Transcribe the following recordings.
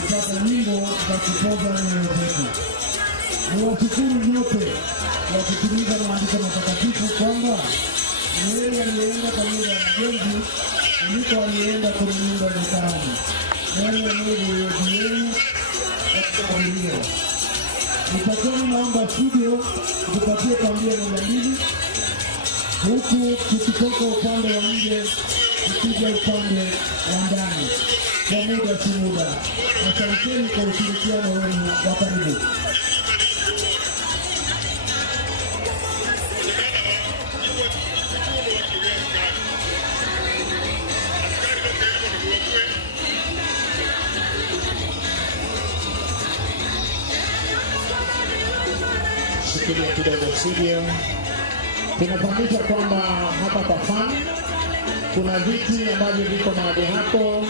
kupata nyimbo za kupoza nyoyo zetu. Niwashukuru nyote kwa kutimiza maandiko matakatifu kwamba yeye alienda kwa nyumba ya mjenzi kuliko alienda kwenye nyumba ya mtaani. Yeye Mungu yenu katika Biblia. Nitakuwa naomba studio tupatie kwambia namba mbili, huku tukitoka upande wa nje tukija upande wa ndani kwa muda si muda. Asanteni kwa ushirikiano wenu wa karibu. Shikilia kidogo studio. Tunafahamisha kwamba hapa kwa fan kuna viti ambavyo viko mahali hapo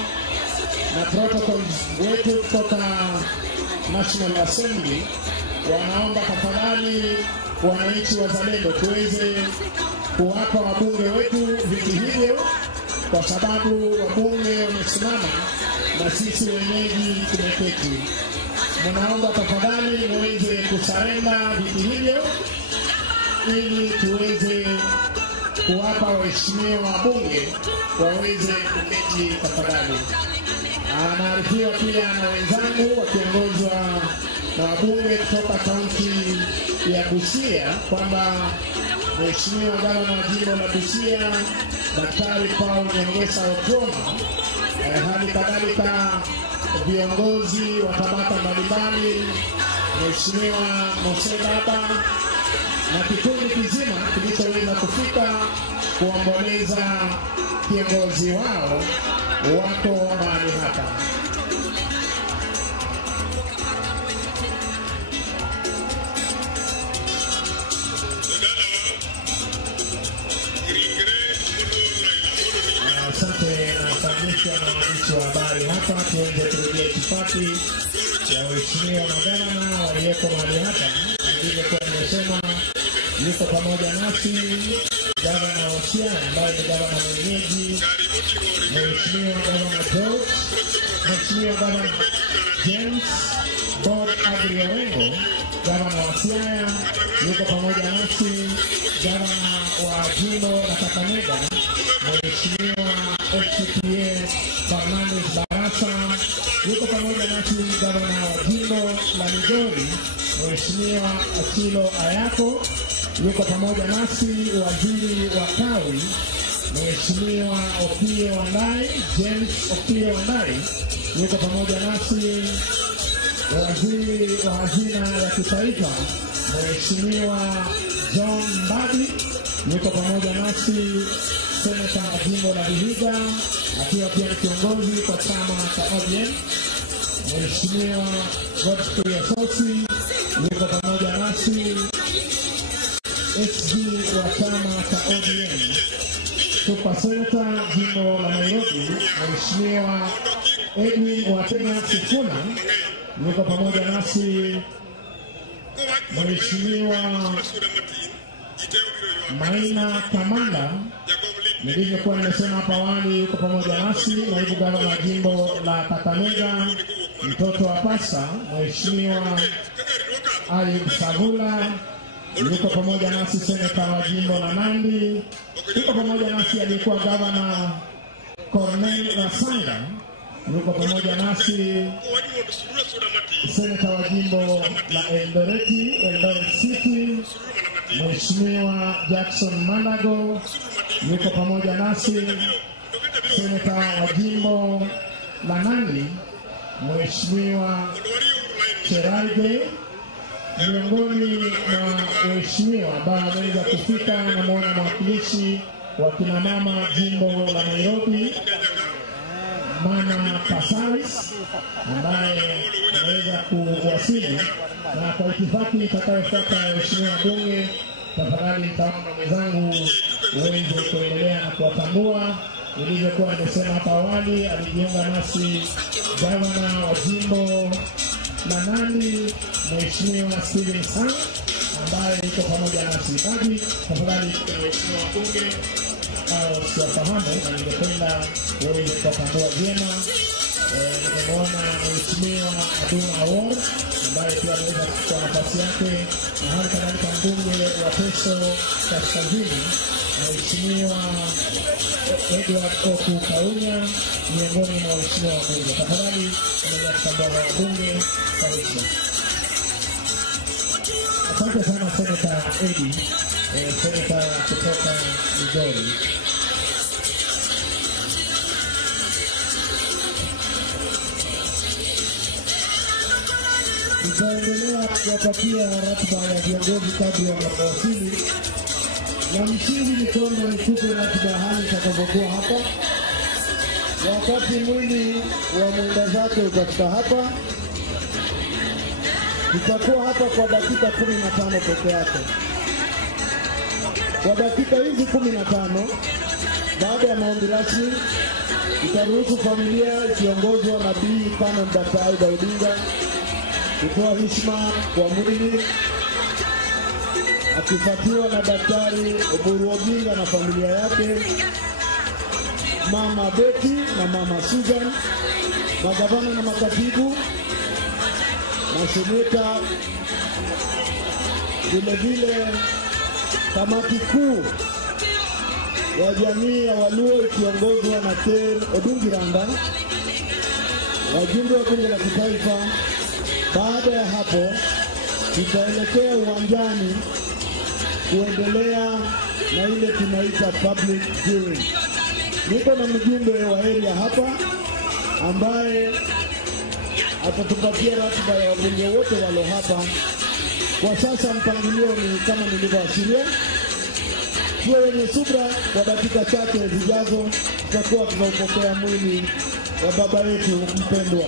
na protocols wetu kutoka National Assembly wanaomba tafadhali wananchi wazalendo tuweze kuwapa wabunge wetu viti hivyo, kwa sababu wabunge wamesimama na sisi wenyeji tumeketi. Mnaomba tafadhali muweze kusarenda viti hivyo ili tuweze kuwapa waheshimiwa wabunge waweze kuketi tafadhali. Anaarifiwa pia na wenzangu wakiongozwa na wabunge kutoka kaunti ya Busia kwamba Mheshimiwa Gavana wa jimbo la Busia Daktari Paul Nyongesa Otuoma, hali kadhalika viongozi wa tabaka mbalimbali, Mheshimiwa Mose Baba na kikundi kizima kilichoweza kufika kuomboleza kiongozi wao wako mahali hapa. Asante na asante na mwandishi wa habari hapa. Tuende kurejea itifaki ya waheshimiwa magavana walioko mahali hapa. Nilivyokuwa nimesema, yuko pamoja nasi Gavana wa Siaya ambaye ni gavana mwenyeji, Mheshimiwa Gavana George, Mheshimiwa Gavana James Bob Agri Orengo, gavana wa Siaya. Yuko pamoja nasi gavana wa jimbo la Kakamega, Mheshimiwa FCPA Fernandez Barasa. Yuko pamoja nasi gavana wa jimbo la Migori, Mheshimiwa Achilo Ayako. Yuko pamoja nasi waziri wa kawi, Mheshimiwa Opiyo Wandayi, James Opiyo Wandayi. Yuko pamoja nasi waziri wa hazina ya kitaifa, Mheshimiwa John Mbadi. Yuko pamoja nasi seneta wa jimbo la Vihiga akiwa pia kiongozi kwa chama cha ODM, Mheshimiwa Godfrey Asosi. Yuko pamoja nasi SG wa chama cha ODM Super Senator jimbo la Nairobi, Mheshimiwa Edwin Watena Sifuna. Yuko pamoja nasi Mheshimiwa Maina Kamanda. Nilivyokuwa nimesema hapa awali, yuko pamoja nasi naibu gavana wa jimbo la Kakamega, mtoto wa pasa, Mheshimiwa Ayub Savula. Yuko pamoja nasi seneta wa jimbo la Nandi. Yuko pamoja nasi aliyekuwa gavana Cornel Rasanga. Yuko pamoja nasi seneta wa jimbo la Eldoret City, Mheshimiwa Jackson Mandago. Yuko pamoja nasi seneta wa jimbo la Nandi, Mheshimiwa Cheraide. Miongoni mwa waheshimiwa ambao wameweza kufika, na muona mwakilishi wa kina mama jimbo la Nairobi, Mana Pasaris, ambaye ameweza kuwasili, na kwa itifaki itakayofuata waheshimiwa bunge, tafadhali nitaomba mwenzangu uweze kuendelea na kuwatambua. Nilivyokuwa nimesema hapa awali, alijiunga nasi gavana wa jimbo la Nandi, Mheshimiwa Steven Sang, ambaye yuko pamoja nasi. Basi tafadhali waheshimiwa bunge au siwafahamu, na ningependa wewe kutambua vyema. Nimeona Mheshimiwa Abdullah Awor ambaye pia anaweza kuchukua nafasi yake, na hali kadhalika mbunge wa Teso Kaskazini Mheshimiwa Edward Oku Kaunya miongoni mwa waheshimiwa wabunge. Tafadhali endelea kutambua wabunge. Karibu. Asante sana Seneta Edi, Seneta kutoka Missouri. Tutaendelea kuwapatia ratiba ya viongozi kadri wanapowasili, na msingi ni kwamba nikupe ratiba hali itakapokuwa hapa. Wakati mwili wa mwenda zake utafika hapa, tutakuwa hapa kwa dakika 15 peke yake. Kwa dakika hizi 15, baada ya maombi rasmi, itaruhusu familia ikiongozwa na Bi Canon Dr. Aida Odinga kutoa heshima kwa mwili, akifuatiwa na Daktari Oburu Oginga na familia yake, Mama Betty na Mama Susan, magavana na makatibu, maseneta, vile kamati kuu ya jamii ya Waluo ikiongozwa na Ken Odungiranda, wajumbe wa bunge la kitaifa. Baada ya hapo, tutaelekea uwanjani kuendelea na ile tunaita public viewing. Niko na mjumbe wa area hapa ambaye atatupatia ratiba ya wabunge wote walo hapa. Kwa sasa mpangilio ni kama nilivyoashiria. Tuwe wenye subra, kwa dakika chache zijazo tutakuwa tunaupokea mwili wa baba yetu mpendwa.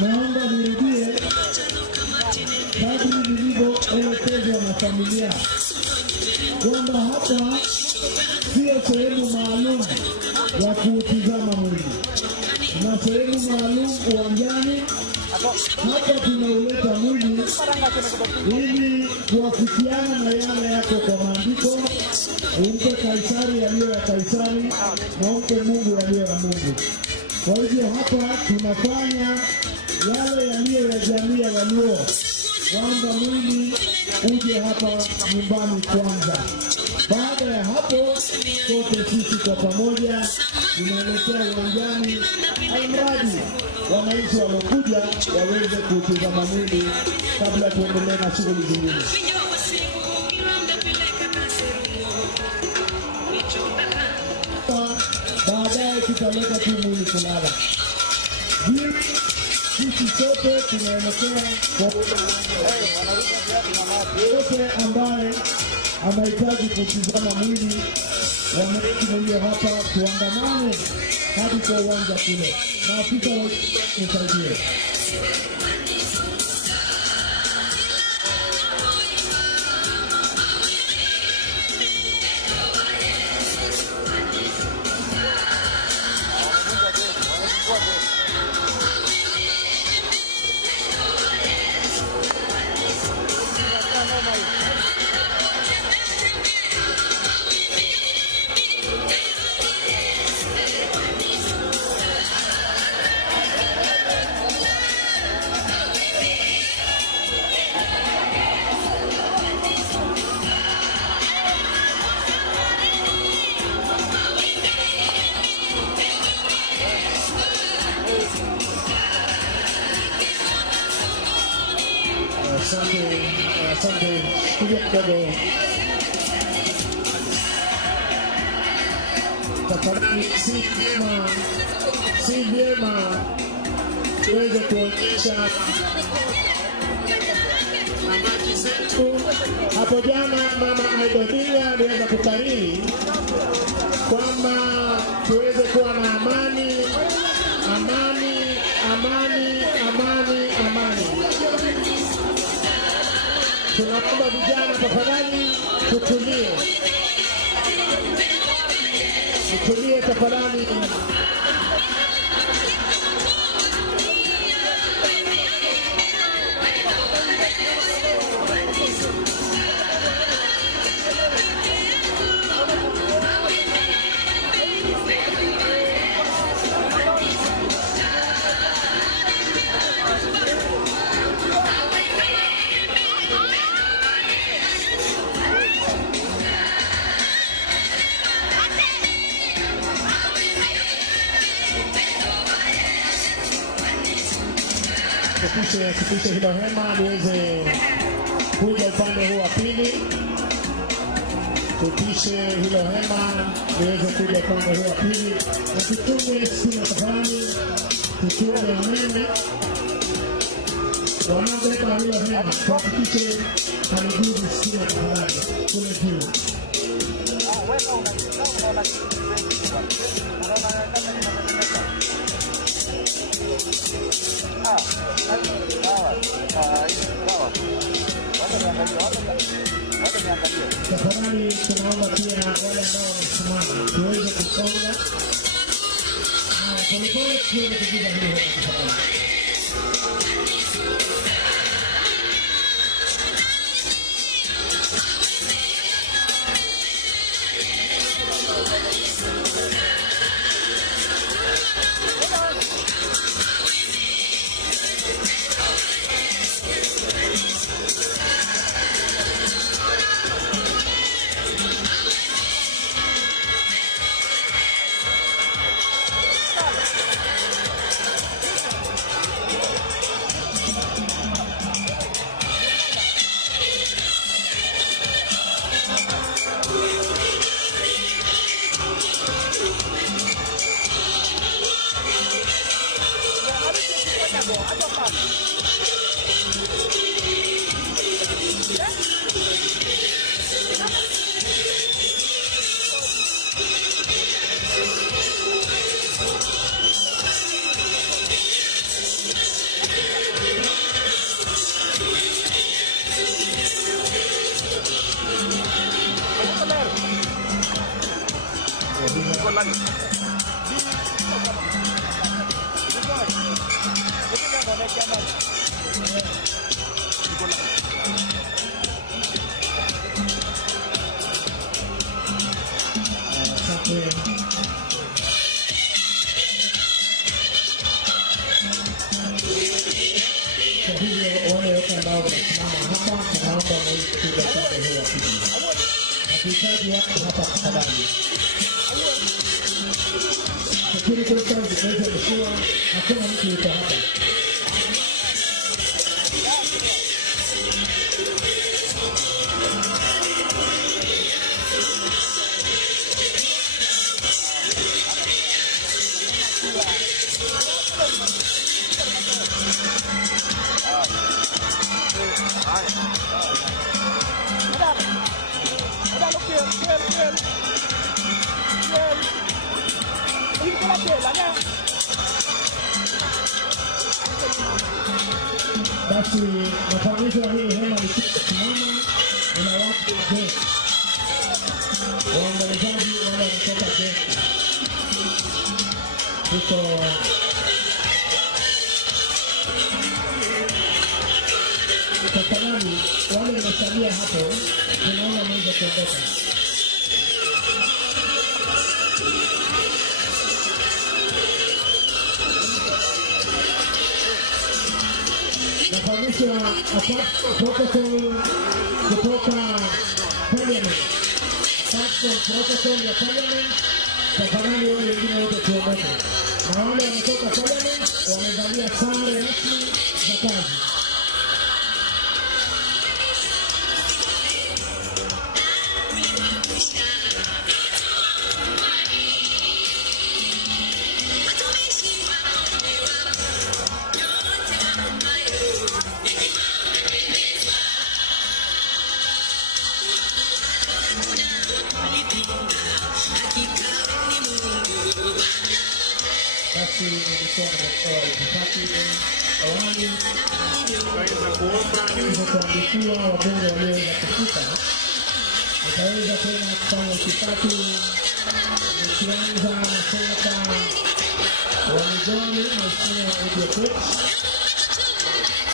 Naomba nirudie kadri nilivyoelekezwa na familia kwamba hapa sio sehemu maalum ya kutizama mwili, na sehemu maalum uwanjani. Hapa tunauleta mwili ili kuafikiana na yale yako kwa maandiko. Umpe Kaisari yaliyo ya Kaisari na umpe Mungu yaliyo ya Mungu. Kwa hivyo hapa tunafanya yale yaliyo ya jamii ya Waluo, kwamba mwili uje hapa nyumbani kwanza. Baada ya hapo, sote sisi kwa pamoja tunaelekea uwanjani, almradi wananchi walokuja waweze kutizama mwili kabla tuendelee na shughuli zingine. Baadaye tutaleta tu mwili kulala. Sisi sote tunaelekea kwa yote ambaye anahitaji kutizama mwili wananchi walio hapa, tuandamane hadi kwa uwanja kule. Maafisa nisaidie. Asante kuja kidogo. Tafadhali si vyema tuweze kuonyesha amani zetu. Hapo jana mama Aidodia aliweza kukariri kwamba tuweze kuwa na amani. Tunaomba vijana tafadhali tutulie tafadhali. Tupishe hilo hema liweze kuja upande huu wa pili. Tupishe hilo hema liweze kuja upande huu wa pili. Na tuchunge stima tafadhali. Tuchunge umeme. Wanaobeba hilo hema tuhakikishe haliguzi stima tafadhali kule juu. Tafadhali tunaomba pia wale ambao wamesimama tuweze kusonga. Polepole tuweze kujiba hilo tafadhali. Basi mafanyisho ya hii hema ni kusimama na watu wote. Waombolezaji wale wanatoka kesho. Tuko tafadhali wale wamesalia hapo tunaona mweza kuondoka. Nafanyisha protocol kutoka Parliament. Protocol ya Parliament. Tafadhali wale wengine wote tuondoke. Na wale wametoka Parliament wamevalia sare rasmi za kazi. basi nilikuwa nimetoa itifaki awali kuandikiwa wabunge walioweza kufika. Nitaweza tena kufanya itifaki nikianza na seneta wa Migori Mheshimiwa Edio Cox.